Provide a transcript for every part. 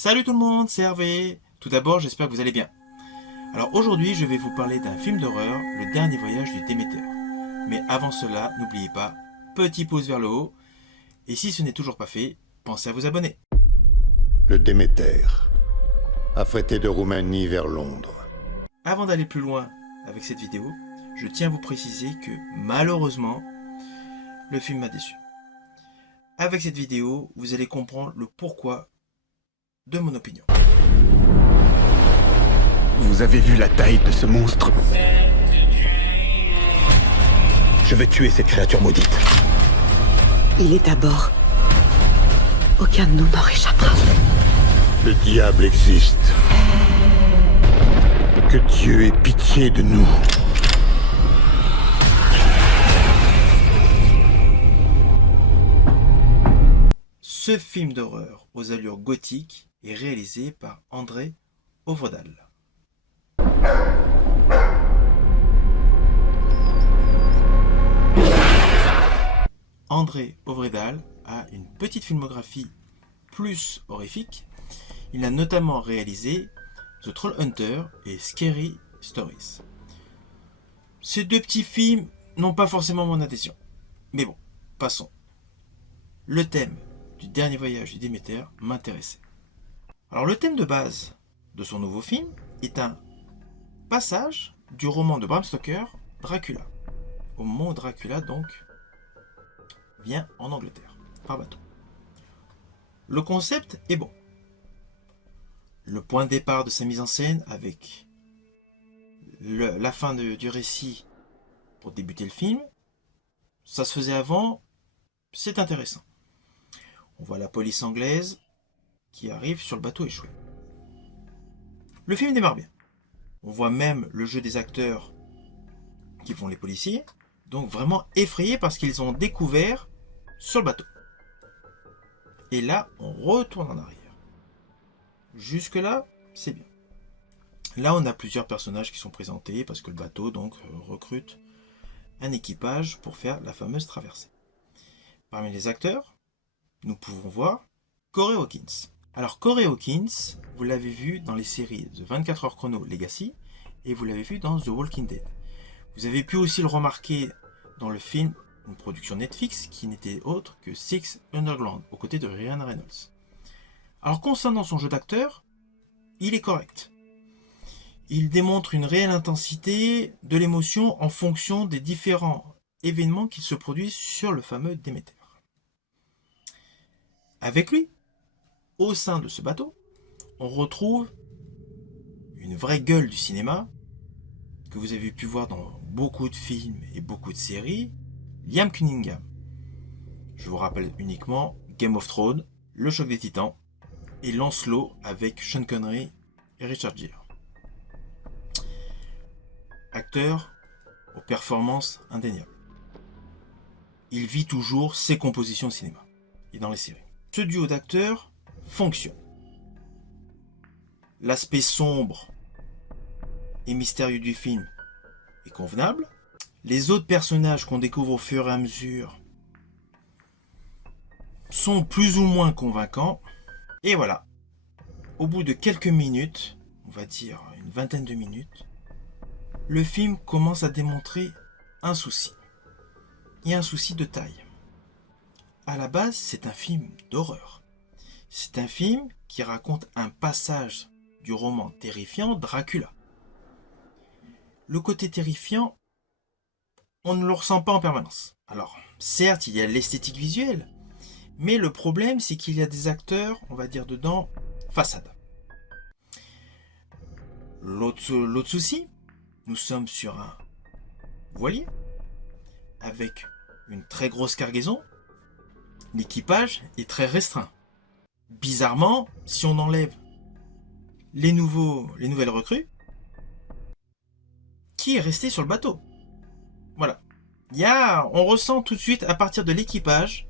Salut tout le monde, c'est Hervé. Tout d'abord, j'espère que vous allez bien. Alors aujourd'hui, je vais vous parler d'un film d'horreur, Le Dernier Voyage du Déméter. Mais avant cela, n'oubliez pas, petit pouce vers le haut. Et si ce n'est toujours pas fait, pensez à vous abonner. Le Déméter, affrété de Roumanie vers Londres. Avant d'aller plus loin avec cette vidéo, je tiens à vous préciser que malheureusement, le film m'a déçu. Avec cette vidéo, vous allez comprendre le pourquoi de mon opinion. Vous avez vu la taille de ce monstre? Je vais tuer cette créature maudite. Il est à bord. Aucun de nous n'en réchappera. Le diable existe. Que Dieu ait pitié de nous. Ce film d'horreur aux allures gothiques est réalisé par André Øvredal. André Øvredal a une petite filmographie plus horrifique. Il a notamment réalisé The Troll Hunter et Scary Stories. Ces deux petits films n'ont pas forcément mon adhésion. Mais bon, passons. Le thème du Dernier Voyage du Déméter m'intéressait. Alors le thème de base de son nouveau film est un passage du roman de Bram Stoker, Dracula. Au moment où Dracula donc vient en Angleterre, par bateau. Le concept est bon. Le point de départ de sa mise en scène avec la fin du récit pour débuter le film, ça se faisait avant, c'est intéressant. On voit la police anglaise qui arrive sur le bateau échoué. Le film démarre bien. On voit même le jeu des acteurs qui font les policiers, donc vraiment effrayés parce qu'ils ont découvert sur le bateau. Et là, on retourne en arrière. Jusque-là, c'est bien. Là, on a plusieurs personnages qui sont présentés parce que le bateau donc recrute un équipage pour faire la fameuse traversée. Parmi les acteurs, nous pouvons voir Corey Hawkins. Alors Corey Hawkins, vous l'avez vu dans les séries The 24 Heures Chrono Legacy et vous l'avez vu dans The Walking Dead. Vous avez pu aussi le remarquer dans le film, une production Netflix qui n'était autre que Six Underground, aux côtés de Ryan Reynolds. Alors concernant son jeu d'acteur, il est correct. Il démontre une réelle intensité de l'émotion en fonction des différents événements qui se produisent sur le fameux Déméter. Avec lui, au sein de ce bateau, on retrouve une vraie gueule du cinéma que vous avez pu voir dans beaucoup de films et beaucoup de séries, Liam Cunningham. Je vous rappelle uniquement Game of Thrones, Le Choc des Titans et Lancelot avec Sean Connery et Richard Gere. Acteur aux performances indéniables. Il vit toujours ses compositions au cinéma et dans les séries. Ce duo d'acteurs fonctionne. L'aspect sombre et mystérieux du film est convenable. Les autres personnages qu'on découvre au fur et à mesure sont plus ou moins convaincants. Et voilà, au bout de quelques minutes, on va dire une vingtaine de minutes, le film commence à démontrer un souci. Et un souci de taille. À la base, c'est un film d'horreur. C'est un film qui raconte un passage du roman terrifiant Dracula. Le côté terrifiant, on ne le ressent pas en permanence. Alors, certes, il y a l'esthétique visuelle, mais le problème, c'est qu'il y a des acteurs, on va dire dedans, façade. L'autre souci, nous sommes sur un voilier, avec une très grosse cargaison. L'équipage est très restreint. Bizarrement, si on enlève les nouvelles recrues, qui est resté sur le bateau? Voilà. On ressent tout de suite à partir de l'équipage,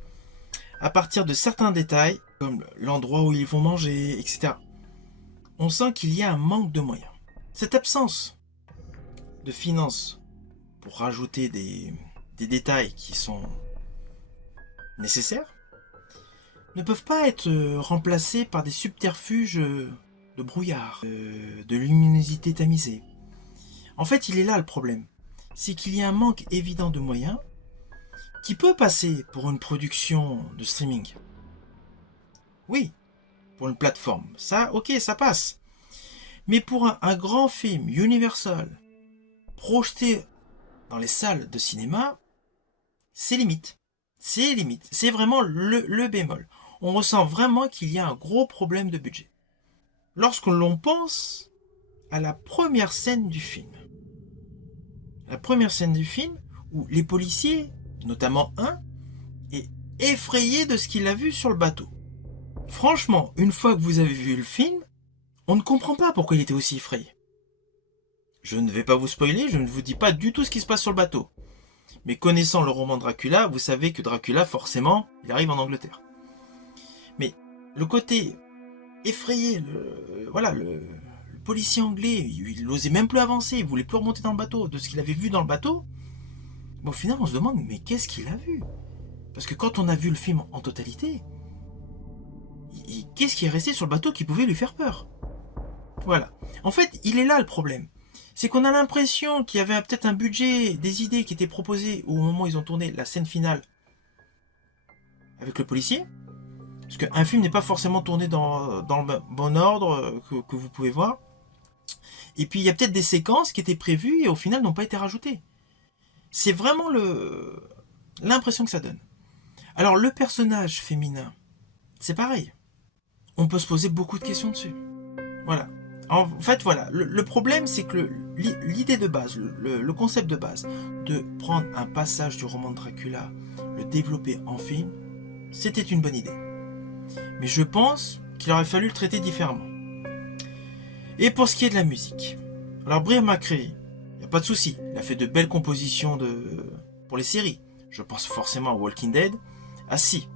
à partir de certains détails, comme l'endroit où ils vont manger, etc. On sent qu'il y a un manque de moyens. Cette absence de finances pour rajouter des détails qui sont nécessaires ne peuvent pas être remplacés par des subterfuges de brouillard, de luminosité tamisée. En fait, il est là le problème. C'est qu'il y a un manque évident de moyens qui peut passer pour une production de streaming. Oui, pour une plateforme. Ça, ok, ça passe. Mais pour un grand film Universal projeté dans les salles de cinéma, c'est limite. C'est limite. C'est vraiment le bémol. On ressent vraiment qu'il y a un gros problème de budget. Lorsque l'on pense à la première scène du film. La première scène du film où les policiers, notamment un, est effrayé de ce qu'il a vu sur le bateau. Franchement, une fois que vous avez vu le film, on ne comprend pas pourquoi il était aussi effrayé. Je ne vais pas vous spoiler, je ne vous dis pas du tout ce qui se passe sur le bateau. Mais connaissant le roman Dracula, vous savez que Dracula, forcément, il arrive en Angleterre. Mais le côté effrayé, le policier anglais, il n'osait même plus avancer, il voulait plus remonter dans le bateau, de ce qu'il avait vu dans le bateau. Bon, au final, on se demande, mais qu'est-ce qu'il a vu? Parce que quand on a vu le film en totalité, qu'est-ce qui est resté sur le bateau qui pouvait lui faire peur? Voilà. En fait, il est là le problème. C'est qu'on a l'impression qu'il y avait peut-être un budget, des idées qui étaient proposées au moment où ils ont tourné la scène finale avec le policier. Parce qu'un film n'est pas forcément tourné dans le bon ordre que vous pouvez voir. Et puis il y a peut-être des séquences qui étaient prévues et au final n'ont pas été rajoutées. C'est vraiment l'impression que ça donne. Alors le personnage féminin, c'est pareil. On peut se poser beaucoup de questions dessus. Voilà. En fait, voilà. Le problème, c'est que l'idée de base, le concept de base, de prendre un passage du roman de Dracula, le développer en film, c'était une bonne idée. Mais je pense qu'il aurait fallu le traiter différemment. Et pour ce qui est de la musique, alors Brian McCreary, il n'y a pas de souci, il a fait de belles compositions pour les séries. Je pense forcément à Walking Dead, à Si,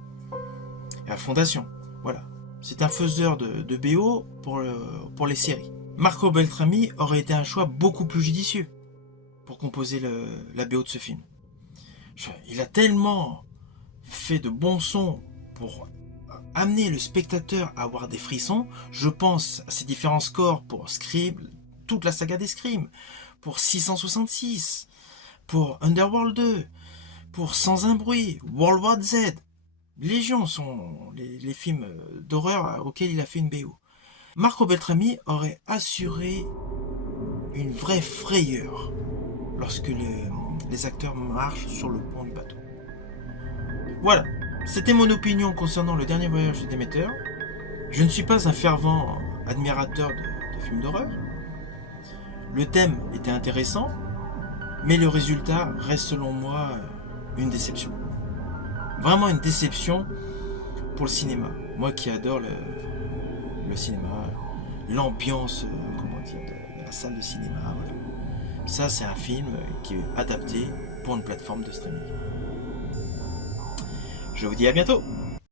et à Fondation. Voilà. C'est un faiseur de BO pour les séries. Marco Beltrami aurait été un choix beaucoup plus judicieux pour composer la BO de ce film. Il a tellement fait de bons sons pour amener le spectateur à avoir des frissons. Je pense à ses différents scores pour Scream, toute la saga des Scream, pour 666, pour Underworld 2, pour Sans un bruit, World War Z. Légion sont les films d'horreur auxquels il a fait une BO. Marco Beltrami aurait assuré une vraie frayeur lorsque les acteurs marchent sur le pont du bateau. Voilà, c'était mon opinion concernant le dernier voyage de Déméter. Je ne suis pas un fervent admirateur de films d'horreur. Le thème était intéressant, mais le résultat reste selon moi une déception. Vraiment une déception pour le cinéma. Moi qui adore le cinéma, l'ambiance de la salle de cinéma. Voilà. Ça, c'est un film qui est adapté pour une plateforme de streaming. Je vous dis à bientôt!